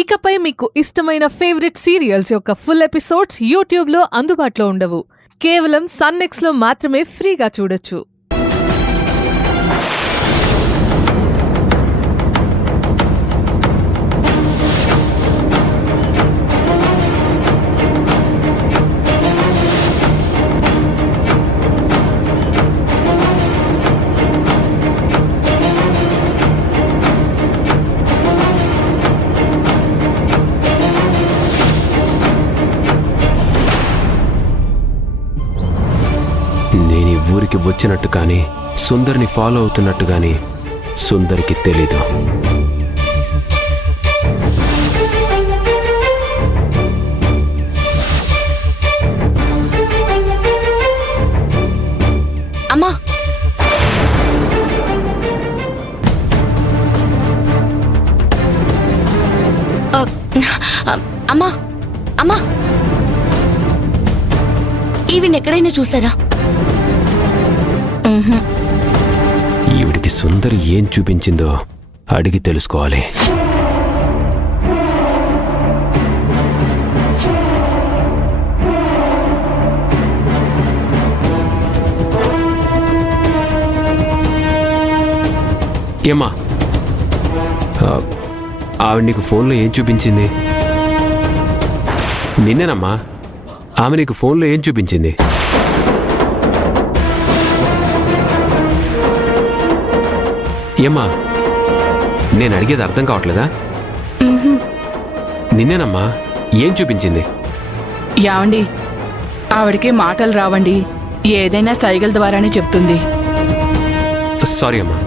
ఇకపై మీకు ఇష్టమైన ఫేవరెట్ సీరియల్స్ యొక్క ఫుల్ ఎపిసోడ్స్ యూట్యూబ్లో అందుబాటులో ఉండవు. కేవలం సన్నెక్స్లో మాత్రమే ఫ్రీగా చూడొచ్చు. నేను ఈ ఊరికి వచ్చినట్టు కానీ సుందర్ని ఫాలో అవుతున్నట్టు కానీ సుందర్కి తెలీదు. అమ్మా అమ్మా అమ్మా ఈవిని ఎక్కడైనా చూసారా? ఈవిడికి సుందర్ ఏం చూపించిందో అడిగి తెలుసుకోవాలి. ఏమ్మా, ఆవిడ నీకు ఫోన్లో ఏం చూపించింది? నిన్నేనమ్మా, ఆమె నీకు ఫోన్లో ఏం చూపించింది? ఏమ్మా, నేను అడిగేది అర్థం కావట్లేదా? నిన్నేనమ్మా, ఏం చూపించింది? యావండి, ఆవిడికి మాటలు రావండి, ఏదైనా సైగల ద్వారానే చెప్తుంది. సారీ అమ్మా.